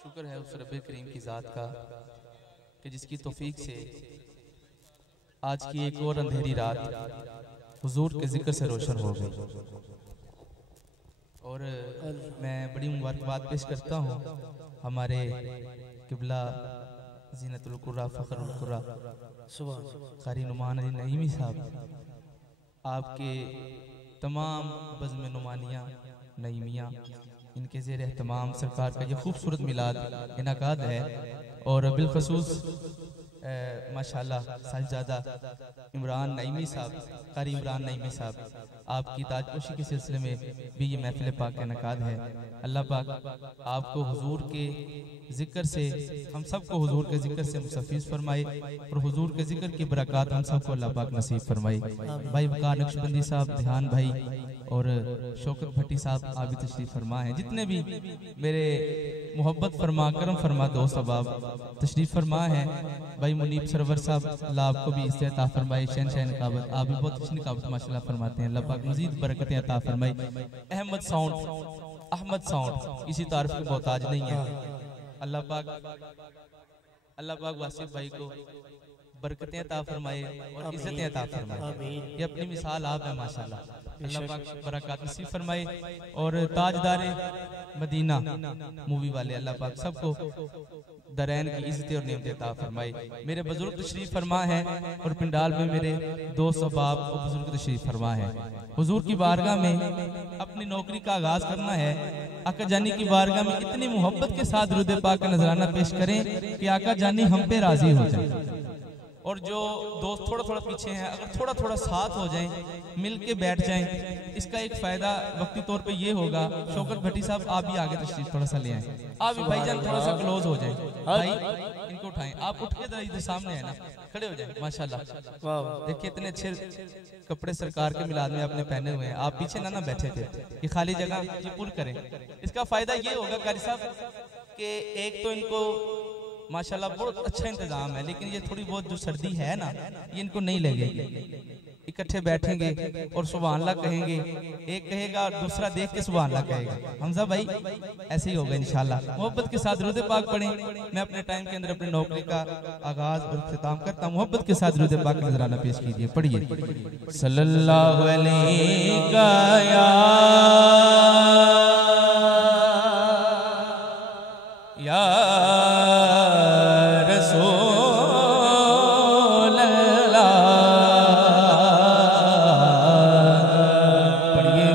शुक्र है उस रब्बे करीम की ज़ात का कि जिसकी तौफीक से आज की एक और अंधेरी रात हुजूर के जिक्र से रोशन हो गई। और मैं बड़ी मुबारकबाद पेश करता हूँ हमारे किबला ज़ीनतुल कुर्रा फ़ख्रुल कुर्रा क़ारी नुमान अली नईमी साहब, आपके तमाम बज़्म नुमानिया नईमिया इनके ज़ेर एहतमाम सरकार का ये खूबसूरत मिलाद इनाकाद है। और बिलखसूस माशाल्लाह साहिबजादा इमरान नईमी साहब, क़ारी इमरान नईमी साहब, आपकी ताजपोशी के सिलसिले में भी ये महफिल पाक का इनाकाद है। अल्लाह पाक आपको हुजूर के ज़िक्र से, हम सबको हुजूर के ज़िक्र से मुस्तफ़ीज़ फरमाए और हुजूर के ज़िक्र की बरक़ात हम सबको अल्लाह पाक नसीब फरमाए। भाई वक़ार नक्शबंदी साहब, ध्यान भाई और शौकत भट्टी साहब आप भी तशरीफ़ फरमा हैं। जितने भी मेरे मोहब्बत फरमा करम फरमा दोस्त अहबाब तशरीफ़ फरमा हैं। भाई मुनीब सरवर साहब, अल्लाह आपको भी इस्ते अता फरमाए। शहनशाह नकाबत, आप भी बहुत अच्छी नकाबत माशाल्लाह फरमाते हैं। अल्लाह पाक मज़ीद बरकतें अता फरमाए। अहमद साउंड किसी तारीफ की मोहताज नहीं है। अल्लाह पाक वासिफ भाई को बरकतें अता फरमाए और इज्जतें अता फरमाए। ये अपनी मिसाल आप है माशाल्लाह। अल्लाह पाक बरकत नसीब फरमाए। और ताजदार मदीना मूवी वाले अल्लाह पाक सबको दरैन की इज्जत और नेमतें अता फरमाए। मेरे बुजुर्ग तशरीफ फरमा है और पिंडाल में मेरे दोस्त अहबाब और बुजुर्ग तशरीफ फरमा है। हुजूर की बारगाह में अपनी नौकरी का आगाज करना है। आका जानी की बारगाह में इतनी मोहब्बत के साथ दुरूद पाक का नजराना पेश करें कि आका जानी हम पे राजी हो जाए। और जो दोस्त थोड़ा थोड़ा पीछे हैं, अगर थोड़ा थोड़ा साथ हो जाएं, मिल के बैठ जाएं, इसका एक फायदा वक्ती तौर पे ये होगा। शौकत भट्टी साहब, आप भी आगे तशरीफ थोड़ा सा ले आए। आप भी भाईजान थोड़ा सा क्लोज हो जाएं। भाई इनको उठाएं, आप उठ के इधर सामने है ना, खड़े हो जाएं। माशाल्लाह, देखिए इतने अच्छे कपड़े सरकार के मिलाद में आपने पहने हुए हैं। आप पीछे ना बैठे थे, ये खाली जगह ये पूरी करें। इसका फायदा ये होगा कारी साहब कि एक तो इनको माशाल्लाह बहुत अच्छा इंतजाम है, लेकिन ये थोड़ी बहुत जो सर्दी है ना, ये इनको नहीं लगेगी। इकट्ठे बैठेंगे और सुभान अल्लाह कहेंगे, एक कहेगा और दूसरा देख के सुभान अल्लाह कहेगा। हमजा भाई ऐसे ही होगा इंशाल्लाह। मोहब्बत के साथ दुरूद पाक पढ़ें। मैं अपने टाइम के अंदर अपनी नौकरी का आगाज और इख्तिताम करता हूँ। मोहब्बत के साथ दुरूद पाक का नजराना पेश कीजिए, पढ़िए। सल्लल्लाहु अलैहि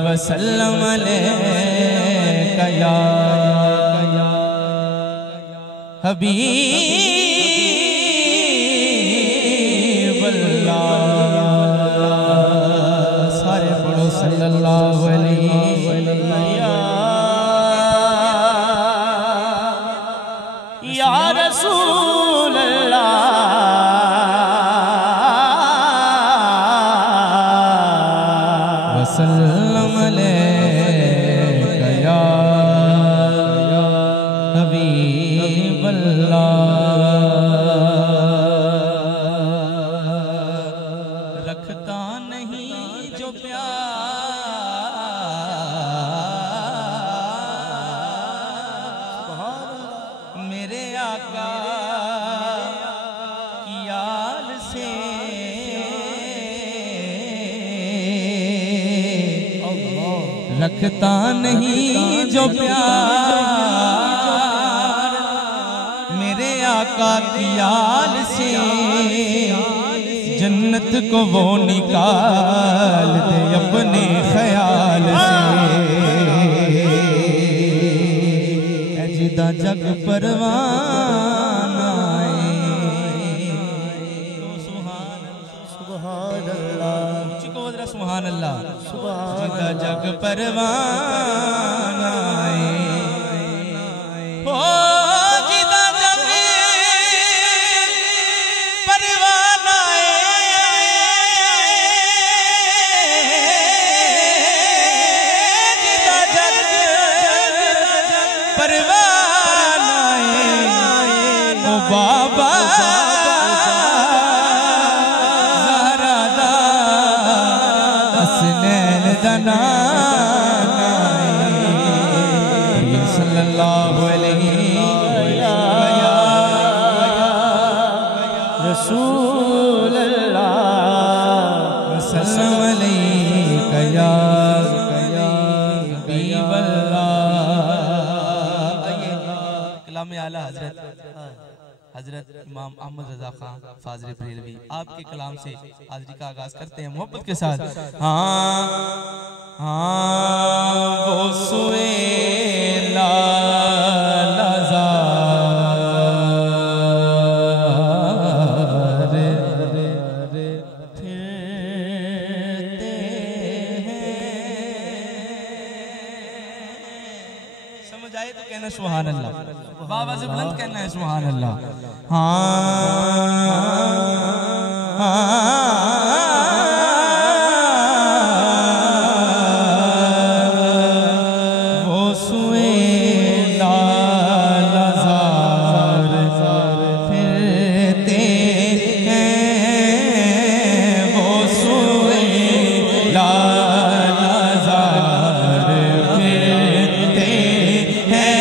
वसल्लम अलैका या हबीब अल्लाह। सारे पढ़ो सल्लल्लाहु अलैहि या रसूल अल्लाह। वसल्लम अलैका या हबीब अल्लाह। रखता नहीं जो प्यार मेरे आका की याद से, रखता नहीं जो प्यार मेरे आका की याद से, जन्नत को वो निकाल दे अपने ख्याल से। जिदा जग परवाना सुभान अल्लाह, सुभान अल्लाह, जिदा जग परवाना हो, जिदा जग परवाना जिदा जग परवाना ओ बाबा कलाम आला हजरत इमाम अहमद रजा खान फाजिल बरेलवी आपके कलाम से हाज़री का आगाज करते हैं मोहब्बत के साथ। हाँ वो सुएला सुभान अल्लाह, बाबा से बुलंद कहना है सुभान अल्लाह। वो सुएला लज़ार फिरते हैं, वो सुएला लज़ार फिरते हैं,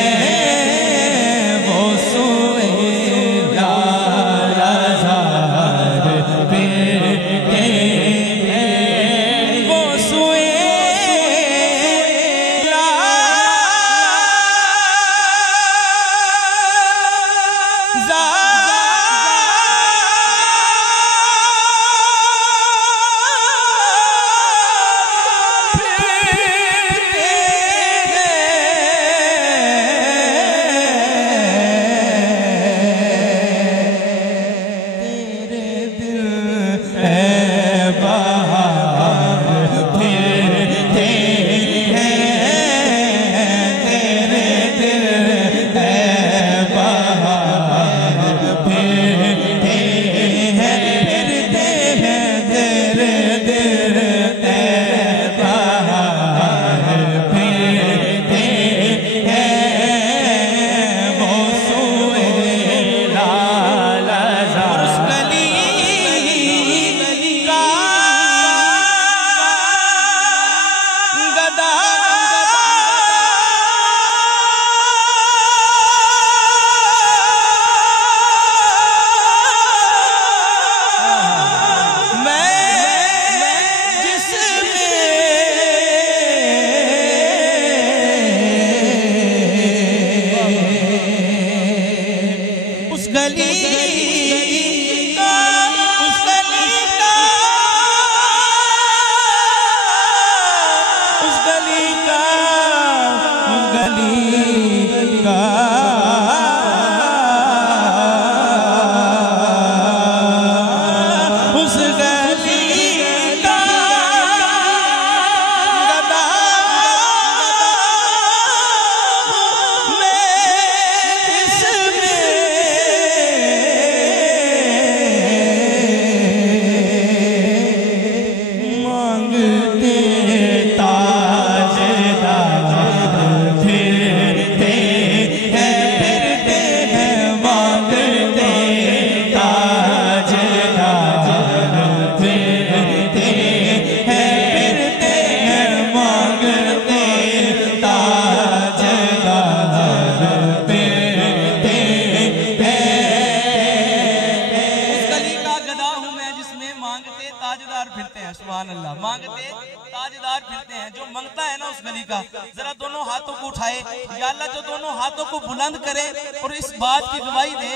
जरा दोनों हाथों को उठाए, या अल्लाह जो दोनों हाथों को बुलंद करे और इस बात की गवाही दे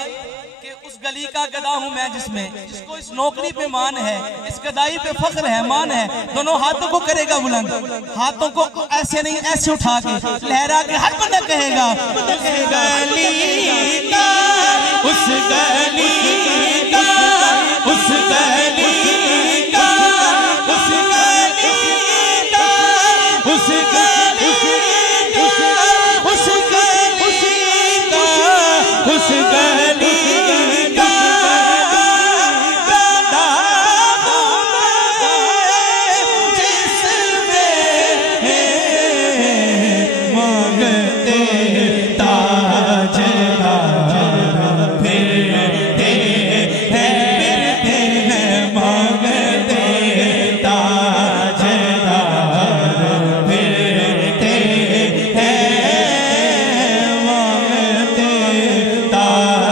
कि उस गली का गदा हूं मैं जिसको इस नौकरी पे मान है, इस गदाई पे फख्र है, मान है। दोनों हाथों को करेगा बुलंद, हाथों को ऐसे नहीं ऐसे उठा के लहरा के हर बंदा कहेगा गली का उस गली का उस गली का उस गली का उस गली का उस गली का उस गली का गदा जिसमें मांगते ताजदार फिरते हैं मांगते ताजदार फिरते हैं मांगते ताजदार।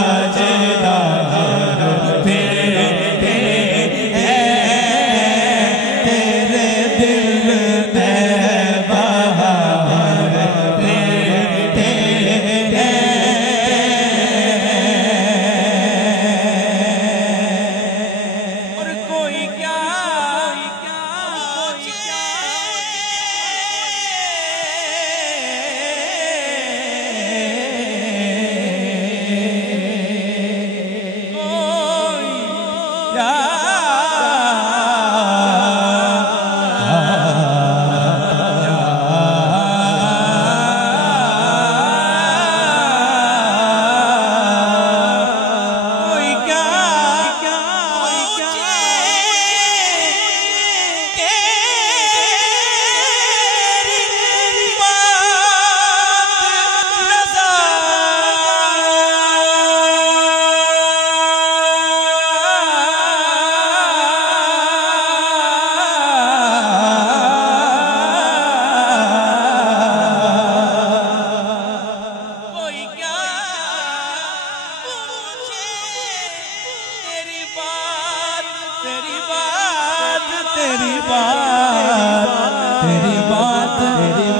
तेरी बात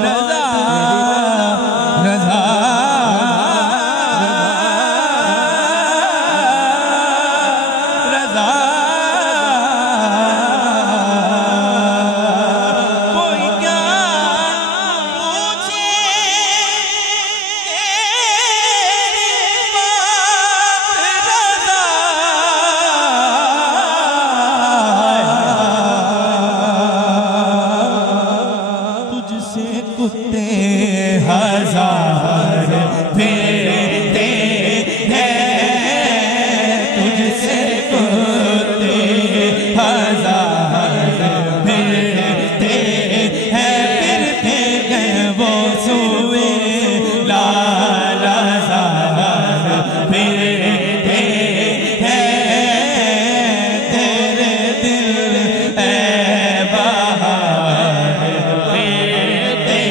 रज़ा रज़ा रज़ा कोई क्या पूछे तेरी बात रज़ा तुझसे कुत्ते हजार फिरते हैं, तुझसे कुत्ते हजार फिरते हैं, फिरते हैं वो सुए लाला ज़ार फिरते हैं, तेरे दिल ऐ बहार फिरते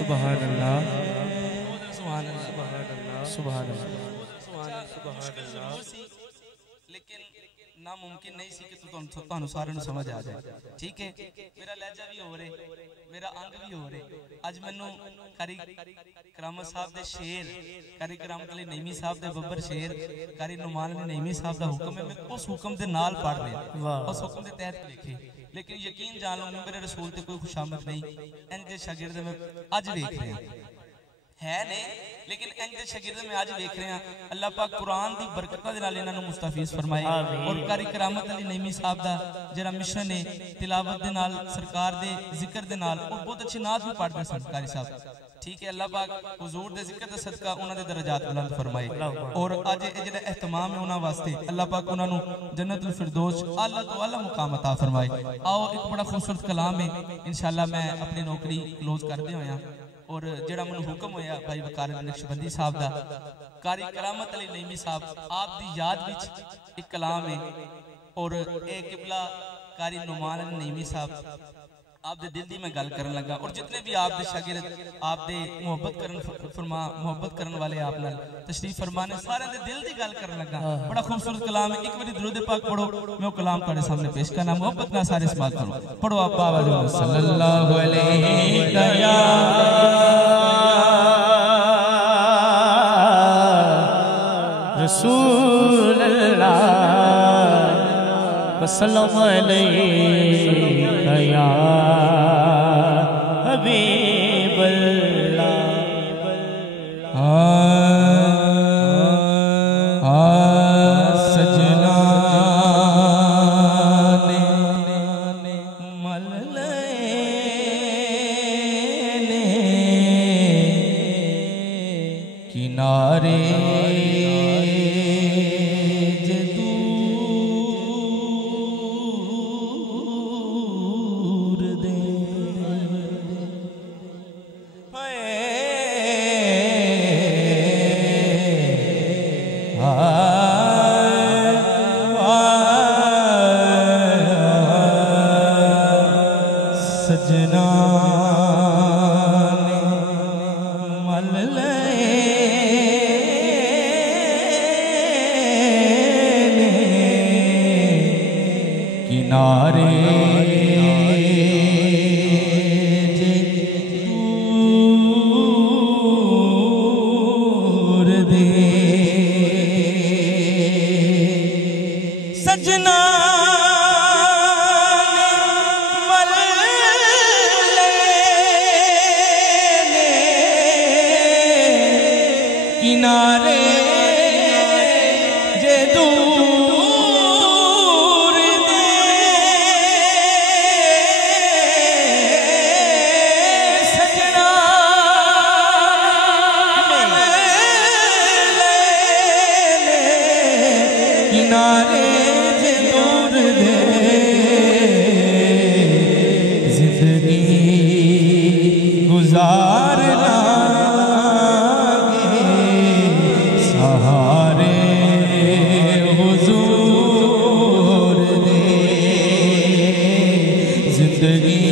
सुभान अल्लाह सुभान अल्लाह सुभान अल्लाह। लेकिन नामुमकिन नहीं सी कि तुहानू सारे नू समझ आ जाए। ठीक है, मेरा लहजा भी हो रहे, मेरा अंग भी हो रहे। अज मैनू कारी करामत साहब दे शेर, कारी करामत अली नईमी साहब दे बब्बर शेर, कारी नुमान अली नईमी साहब दा हुक्म है, मैं उस हुक्म दे नाल पढ़ रहा, उस हुक्म दे तहत लिखे। लेकिन यकीन जान लो मेरे रसूल ते कोई खुशामद नहीं, इंज शागिर्द में अज वेख रहे है नहीं, लेकिन इंज शागिर्द में अज वेख रहे हैं। अल्लाह पाक कुरान दी बरकतां दे नाल इन्हां नूं मुस्तफीज फरमाए। और कारी करामत अली नईमी साहब दा जेड़ा मिशन है तिलावत दे नाल सरकार दे जिक्र दे नाल, और बहुत अच्छी नात भी पढ़दे सन कारी साहब। ठीक है, अल्लाह पाक हुजूर दे जिक्र दे सदका उन्हां दे दरजात बुलंद फरमाए। और अज ये जेड़ा एहतमाम है उन्हां वास्ते अल्लाह पाक उन्हां नूं जन्नतुल फिरदौस आला तो आला मुकाम अता फरमाए। आओ एक बड़ा खूबसूरत कलाम है, इंशाअल्लाह मैं अपनी नौकरी क्लोज करदे होया और जेड़ा मैनूं हुक्म होया भाई वकार नक्शबंदी साहब दा, कारी करामत अली नईमी साहब आप दी याद विच एक कलाम है। और एक किबला कारी नुमान अली नईमी साहब आप दे दिल दी मैं गल करन लगा, और जितने भी आप दे शागिर्द आप दे मोहब्बत करन वाले आप नाल तशरीफ फरमाने सारे दे दिल दी गल करन लगा। बड़ा खूबसूरत कलाम है। एक बारी दुरूद पाक पढ़ो, मैं वो कलाम तुम्हारे सामने पेश करना, मोहब्बत ना सारे समात करो। पढ़ो आप बाबा सल्लल्लाहु अलैहि या रसूल अल्लाह वसल्लम अलैका या हबीब अल्लाह। सजना ने मल ने किनारे सजना ने मल ने किनारे दूर दे सजना किनारे जे दूर दे सजना किनारे जे दूर दे जिंदगी गुजारना सहारे हुजूर दे जिंदगी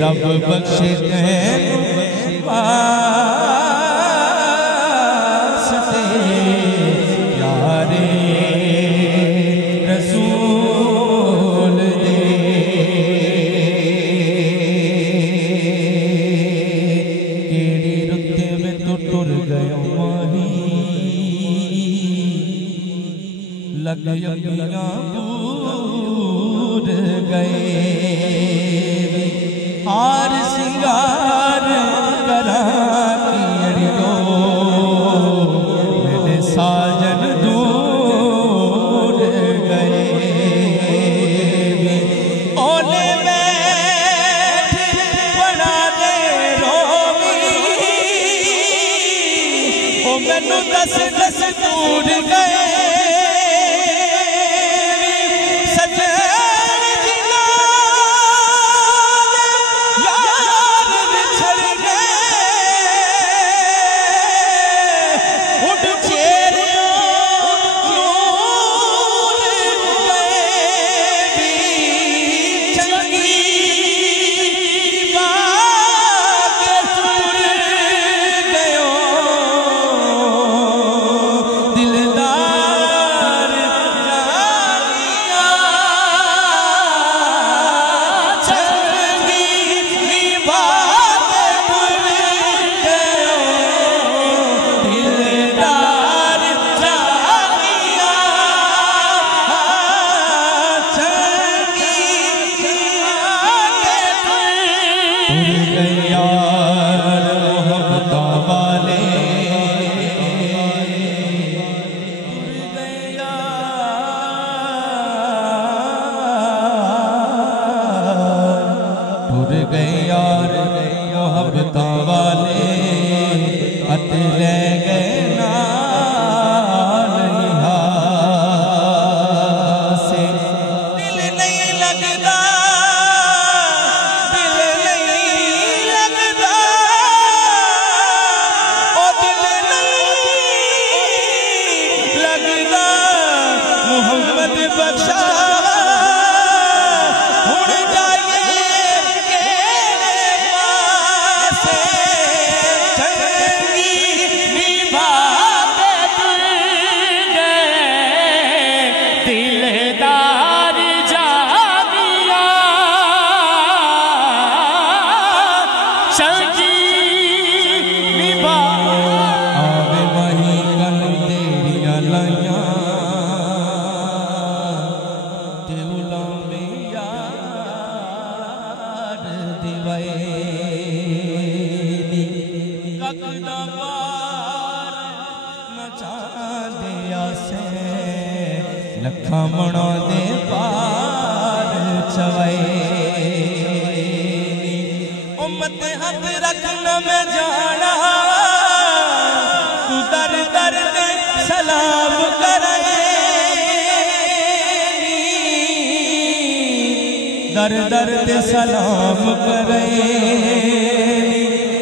रब बख्शे तैनू वास्ते यारे रसूल दे। केड़ी रुते में तो टुर गयो माही लग यगियां दूर गए हार सिंगार करा कियो मेरे साजन दूर गए ओले बैठ बड़ा दे रोवी ओ मैनू दस दस दूर गए दर दर ते सलाम करे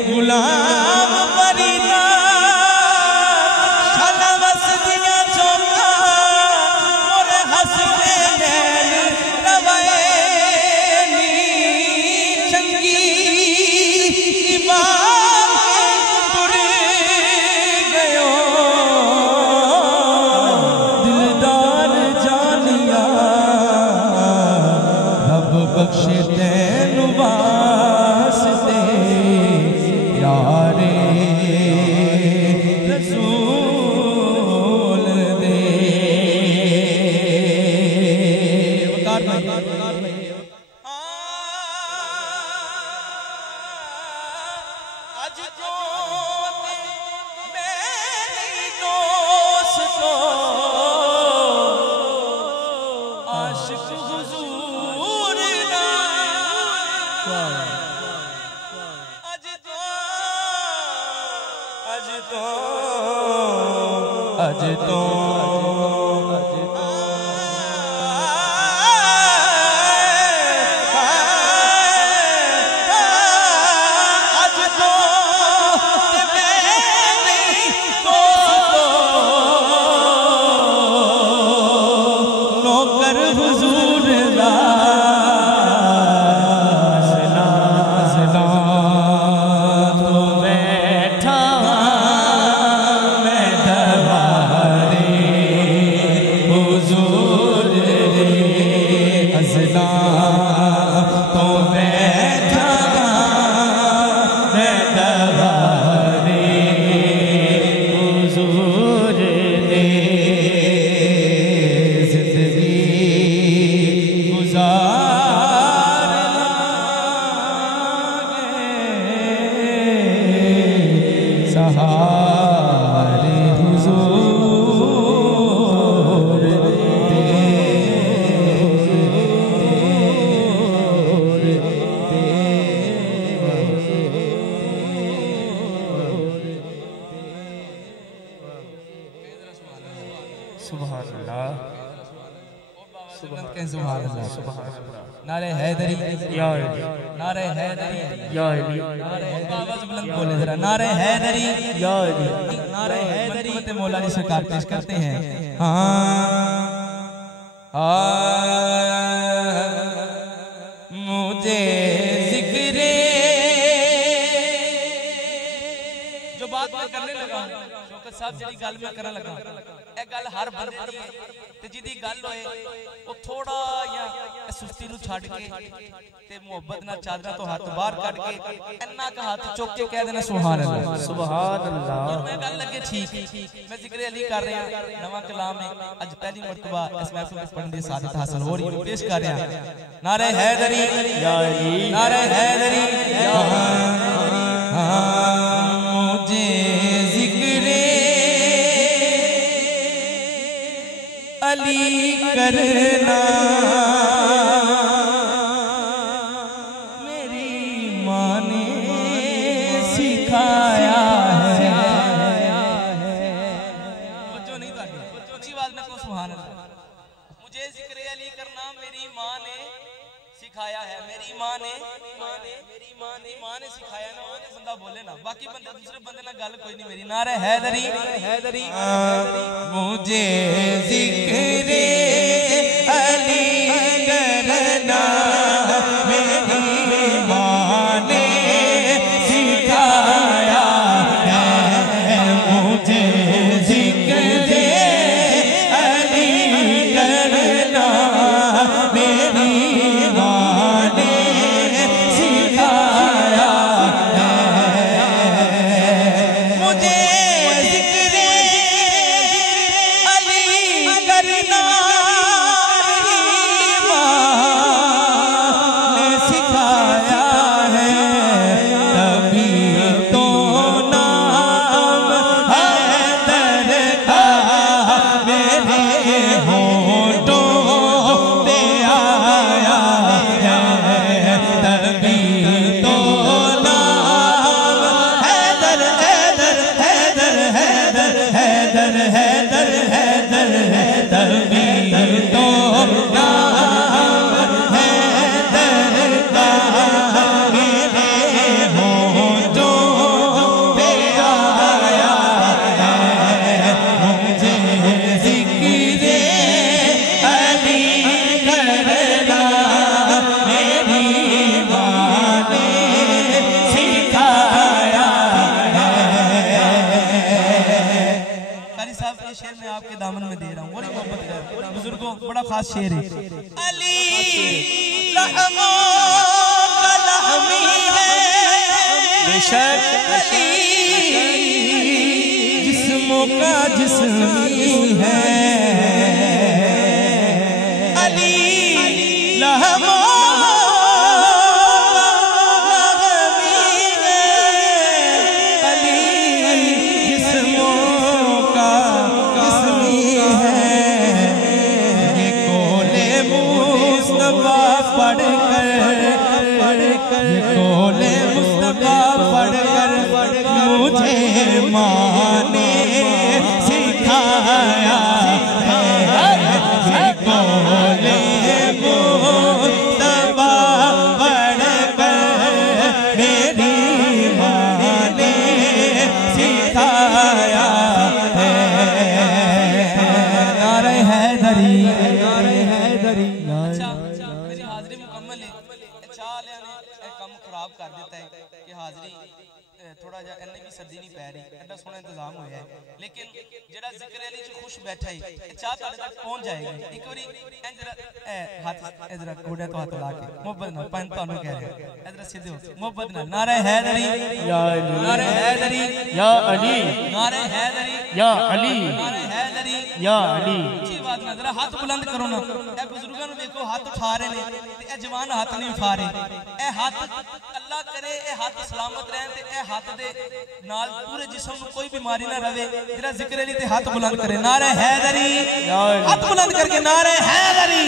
गुलाम फरीदा शाला वसदियां चौका मोर हसने नैन रवाए नी चंगी इमाम तुर गयो दिलदार जानिया बख्शे तैनू वास्ते यारे रसूल दे। अज तो मेरी दोस्तो आशिक हुजूर अज तो नौकर हुजूर दा सहारे हुजूर नारे हैदरी या अली, नारे हैदरी या अली, आवाज बुलंद बोले जरा, नारे हैदरी या अली, नारे हैदरी। मौला जी सरकार पेश करते हैं। मुझे जिक्रे जो बात मैं करने लगा शौकत साहब जी गल मैं करने लगा ए गल हर बंदे दी ते जिदी गल होए वो थोड़ा या सुस्ती नु छड़ के ते मोहब्बत नाल चादरा तो हाथ बाहर कट के इन्ना का हाथ चुक के कह देना सुभान अल्लाह सुभान अल्लाह। मैं गल लगे ठीक मैं जिक्र अली कर रहा नवा कलाम है आज पहली मर्तबा इस महफिल में पढ़ने दी सादत हासिल हो रही है पेश कर रहा नारे हैदरी या अली, नारे हैदरी या मुझे जिक्रे अली करना मेरी माँ ने सिखाया है। जो नहीं था अच्छी बात में को सुभान अल्लाह। मुझे जिक्र अली करना मेरी माँ ने सिखाया है, मेरी माँ ने सिखाया ना वो बंदा बोले ना बाकी बंदे दूसरे बंदे ना गल कोई नहीं मेरी। नारे हैदरी हैदरी मुझे जिक्र अली करना मेरी माँ ने सिखाया है, मुझे जिक्र अली करना मेरी माँ ने सिखाया है, मुझे जिक्र अली करना मेरी माँ ने सिखाया है, तभी तो नाम हैदर का मेरे होठों पे आया है, तभी तो नाम हैदर हैदर हैदर हैदर हैदर हैदर हैदर है, तभी तो नाम हैदर का मेरे होठों पे आया है, मुझे जिक्र अली करना मेरी माँ ने सिखाया है। कारी साहब ये शेर मैं आपके दामन में दे रहा हूँ, बड़ी मोहब्बत है बुजुर्गों, बड़ा खास शेर है। अली लहमो का लहमी है बेशक, अली जिस्मों का जिस्मी है, अली लहमो कोले मुस्तफा पढ़कर मुझे माँ ने सिखाया है, कोले मुस्तफा पढ़कर मेरी माँ ने सिखाया है। नारे हैदरी नारे हैदरी। मेरी हाजिरी मुकम्मल है, कम खराब कर देता है कि हाजिरी थोड़ा जा इन्ने भी सर्दी नहीं पै रही, एडा सोहना इंतजाम होया है, लेकिन जेड़ा जिक्र अली च खुश बैठा है चाह तुहाडे तक पहुंच जाएगी। एक बारी जरा हाथ इधर गोडे तो हाथ ला के मोहब्बत नाल पंज तुहानू कह रहे इधर सीधे हो मोहब्बत नाल नारे हैदरी या अली, नारे हैदरी या अली, नारे हैदरी या अली, नारे हैदरी या अली। अच्छी बात ना जरा हाथ बुलंद करो ना, ए बुजुर्गां नू देखो हाथ उठा रहे ने ते ए जवान हाथ नहीं उठा रहे, ए हाथ अल्लाह अल्लाह करे ये हाथ सलामत रहन ते ए हाथ दे नाल पूरे जिस्म नु कोई बीमारी ना रवे। जरा जिक्र अली ते हाथ बुलंद करे, नारे हैदरी, हाथ बुलंद करके नारे हैदरी,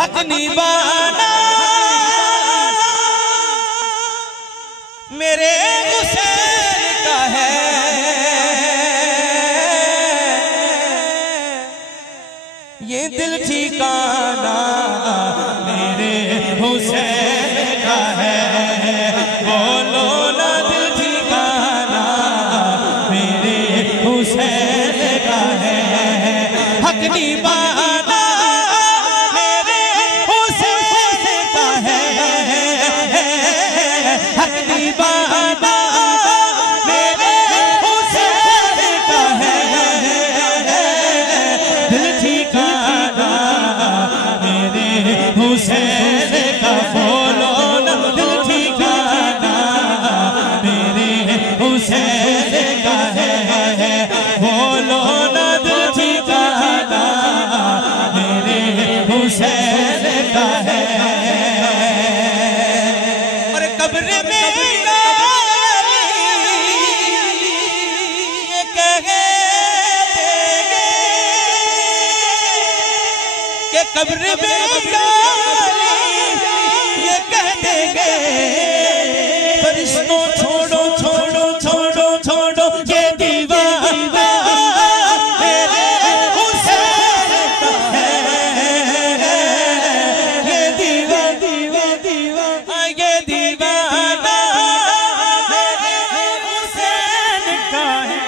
हक निभाना मेरे हुसैन का है, ये दिल ठिकाना मेरे हुसैन का है। बोलो ना दिल ठिकाना मेरे हुसैन का है। हक निभाना मेरे हुसैन का है, हक निभाना मेरे हुसैन का है। दिल ठिकाना मेरे हुसैन का, बोलो ना दिल ठिकाना मेरे हुसैन का है। बोलो ना दिल ठिकाना मेरे हुसैन का है। और कब्र में ये कहे कि कब्र में ये कह देंगे फरिश्तों छोड़ो छोड़ो छोड़ो छोड़ो ये दीवाना मेरे हुसैन का है। ये दीवाना ये दीवाना मेरे हुसैन का है।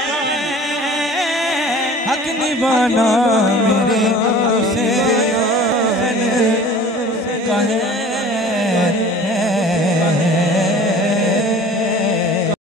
हक निभाना